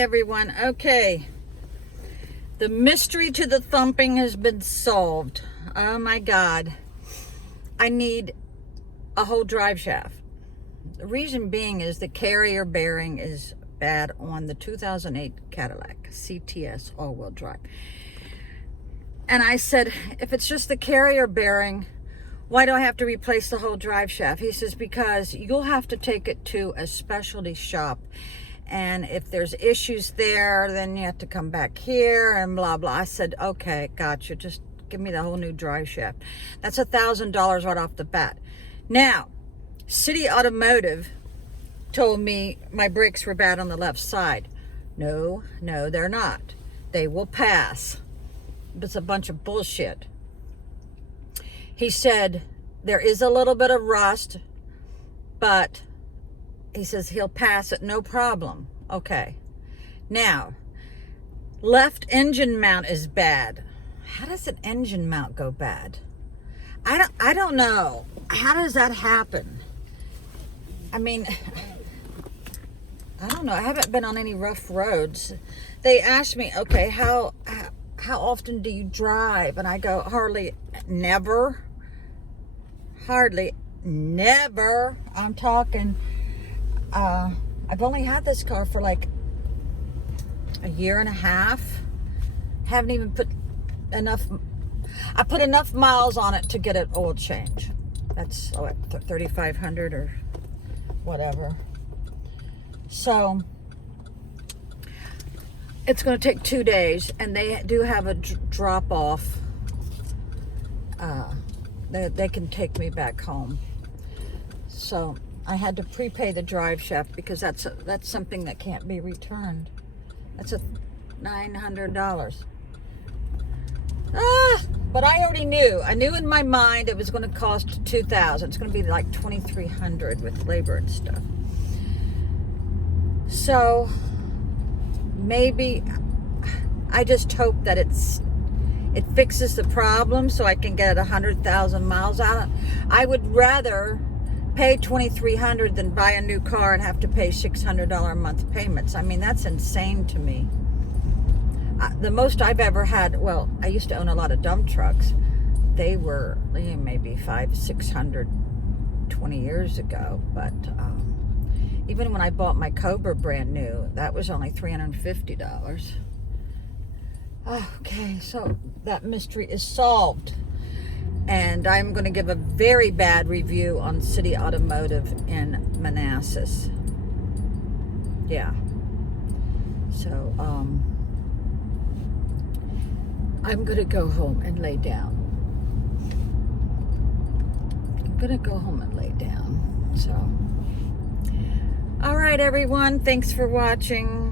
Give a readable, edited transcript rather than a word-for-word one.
everyone. Okay. The mystery to the thumping has been solved. Oh my God. I need a whole drive shaft. The reason being is the carrier bearing is bad on the 2008 Cadillac CTS all-wheel drive. And I said, if it's just the carrier bearing, why do I have to replace the whole drive shaft? He says, because you'll have to take it to a specialty shop. And if there's issues there, then you have to come back here and blah, blah. I said, okay, gotcha. Just give me the whole new drive shaft. That's $1,000 right off the bat. Now, City Automotive told me my brakes were bad on the left side. No, they're not. They will pass. It's a bunch of bullshit. He said there is a little bit of rust, but he says he'll pass it, no problem. Okay. Now, left engine mount is bad. How does an engine mount go bad? I don't know. How does that happen? I mean, I don't know. I haven't been on any rough roads. They asked me, okay, how often do you drive? And I go, hardly never. Hardly never. I'm talking, I've only had this car for like a year and a half. Haven't even put enough, I put enough miles on it to get an oil change. That's 3,500 or whatever. So it's going to take 2 days, and they do have a drop off. They can take me back home. So I had to prepay the drive shaft because that's something that can't be returned. That's $900. But I already knew. I knew in my mind it was going to cost $2,000. It's going to be like $2,300 with labor and stuff. So maybe I just hope that it fixes the problem so I can get 100,000 miles out of it. I would rather pay $2,300 than buy a new car and have to pay $600 a month payments. I mean, that's insane to me. The most I've ever had, well, I used to own a lot of dump trucks. They were maybe $500-600 20 years ago. But even when I bought my Cobra brand new, that was only $350. Okay, so that mystery is solved. And I'm going to give a very bad review on City Automotive in Manassas. Yeah. So, I'm going to go home and lay down. So, all right, everyone. Thanks for watching.